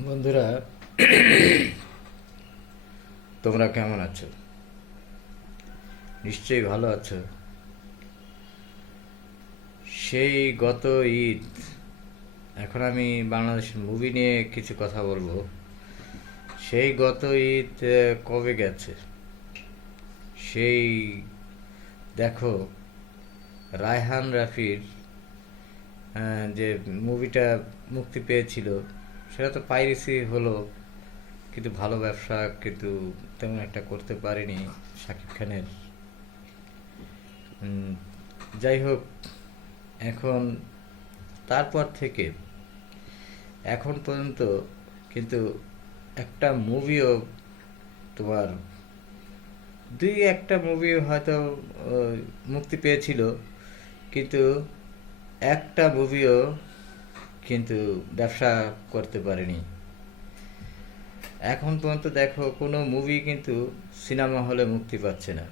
বন্ধুরা, তোমরা কেমন আছো? নিশ্চয়ই ভালো আছো। সেই গত ঈদ, এখন আমি বাংলাদেশের মুভি নিয়ে কিছু কথা বলব। সেই গত ঈদ কবে গেছে? সেই দেখো, রায়হান রাফির যে মুভিটা মুক্তি পেয়েছিল সেটা তো পাইরেসি হলো, কিন্তু ভালো ব্যবসা কিন্তু তেমন একটা করতে পারেনি শাকিব খানের। যাই হোক, এখন, তারপর থেকে, এখন পর্যন্ত কিন্তু একটা মুভিও তোমার, দুই একটা মুভি হয়তো মুক্তি পেয়েছিল, কিন্তু একটা মুভিও কিন্তু ব্যবসা করতে পারেনি। এখন পর্যন্ত দেখো, কোনো মুভি কিন্তু সিনেমা হলে মুক্তি পাচ্ছে না।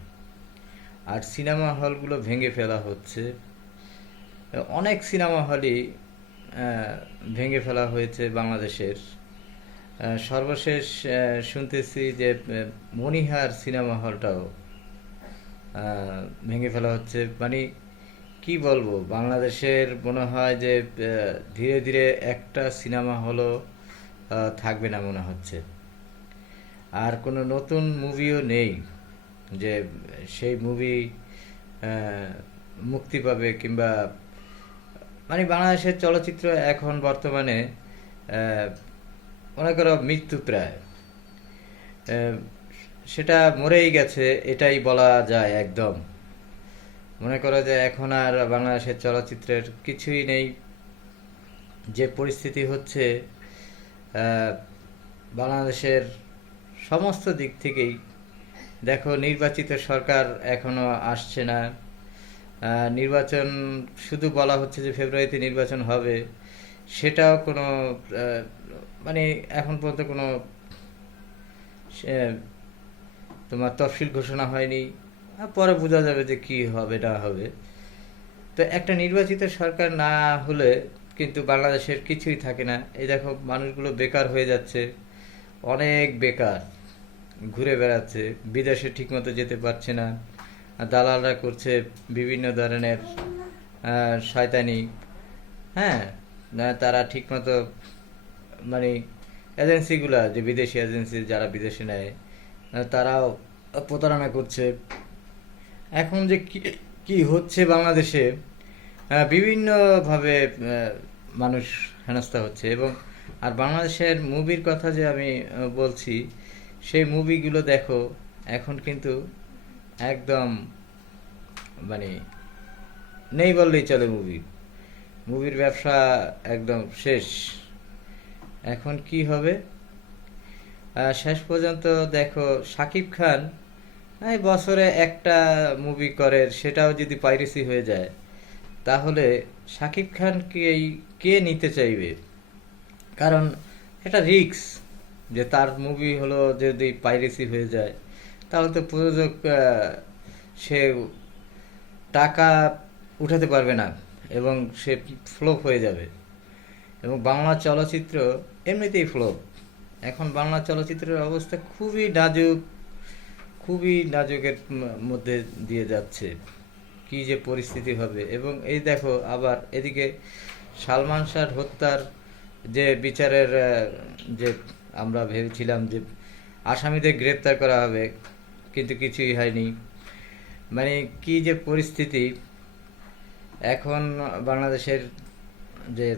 আর সিনেমা হলগুলো ভেঙে ফেলা হচ্ছে। অনেক সিনেমা হলই ভেঙে ফেলা হয়েছে বাংলাদেশের। সর্বশেষ শুনতেছি যে মণিহার সিনেমা হলটাও ভেঙে ফেলা হচ্ছে। মানে কি বলব? বাংলাদেশের মনে হয় যে ধীরে ধীরে একটা সিনেমা আহ, থাকবে না মনে হচ্ছে। আর কোনো নতুন মুভিও নেই যে সেই মুভি মুক্তি পাবে কিংবা মানে বাংলাদেশের চলচ্চিত্র এখন বর্তমানে মনে করো মৃত্যু প্রায়। সেটা মরেই গেছে এটাই বলা যায় একদম। মনে করো যে এখন আর বাংলাদেশের চলচ্চিত্রের কিছুই নেই। যে পরিস্থিতি হচ্ছে বাংলাদেশের সমস্ত দিক থেকেই দেখো নির্বাচিত সরকার এখনও আসছে না। নির্বাচন শুধু বলা হচ্ছে যে ফেব্রুয়ারিতে নির্বাচন হবে, সেটাও কোনো মানে এখন পর্যন্ত কোনো তোমার তফসিল ঘোষণা হয়নি। পরে বোঝা যাবে যে কি হবে, না হবে। তো একটা নির্বাচিত সরকার না হলে কিন্তু বাংলাদেশের কিছুই থাকে না। এই দেখো, মানুষগুলো বেকার হয়ে যাচ্ছে। অনেক বেকার ঘুরে বেড়াচ্ছে। বিদেশে ঠিকমতো যেতে পারছে না। দালালরা করছে বিভিন্ন ধরনের শয়তানি। হ্যাঁ তারা ঠিকমতো মানে এজেন্সিগুলা, যে বিদেশি এজেন্সি যারা বিদেশে নেয়, তারাও প্রতারণা করছে। এখন যে কি হচ্ছে বাংলাদেশে বিভিন্নভাবে মানুষ হেনস্থা হচ্ছে এবং আর বাংলাদেশের মুভির কথা যে আমি বলছি, সেই মুভিগুলো দেখো, এখন কিন্তু একদম মানে নেই বললেই চলে মুভি। মুভির ব্যবসা একদম শেষ। এখন কি হবে? শেষ পর্যন্ত দেখো শাকিব খান এই বছরে একটা মুভি করে, সেটাও যদি পাইরেসি হয়ে যায়, তাহলে শাকিব খানকে কে নিতে চাইবে? কারণ এটা রিক্স যে তার মুভি হলো যদি পাইরেসি হয়ে যায়, তাহলে তো প্রযোজক সে টাকা উঠাতে পারবে না এবং সে ফ্লপ হয়ে যাবে। এবং বাংলা চলচ্চিত্র এমনিতেই ফ্লপ এখন বাংলা চলচ্চিত্রের অবস্থা খুবই নাজুক। খুবই নাজুকের মধ্যে দিয়ে যাচ্ছে। কি যে পরিস্থিতি হবে। এবং এই দেখো, আবার এদিকে সালমান শাহ হত্যার যে বিচারের যে আমরা ভেবেছিলাম যে আসামিদের গ্রেপ্তার করা হবে, কিন্তু কিছুই হয়নি। মানে কি যে পরিস্থিতি। এখন বাংলাদেশের যে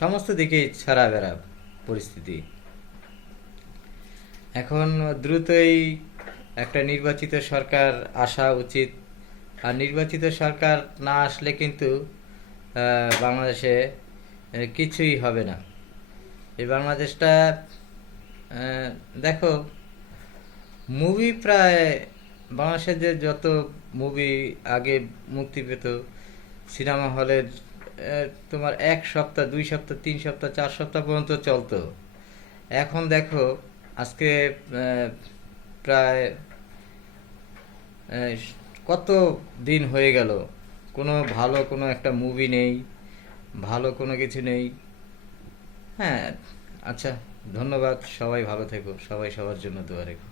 সমস্ত দিকেই ছাড়া বেড়া পরিস্থিতি। এখন দ্রুতই একটা নির্বাচিত সরকার আসা উচিত। আর নির্বাচিত সরকার না আসলে কিন্তু বাংলাদেশে কিছুই হবে না। এই বাংলাদেশটা দেখো মুভি প্রায়, বাংলাদেশের যে যত মুভি আগে মুক্তি পেত, সিনেমা হলের তোমার এক সপ্তাহ, দুই সপ্তাহ, তিন সপ্তাহ, চার সপ্তাহ পর্যন্ত চলতো। এখন দেখো, আজকে প্রায় কত দিন হয়ে গেল? কোনো ভালো কোনো একটা মুভি নেই, ভালো কোনো কিছু নেই। হ্যাঁ আচ্ছা ধন্যবাদ, সবাই ভালো থেকো, সবাই সবার জন্য দোয়া রেখো।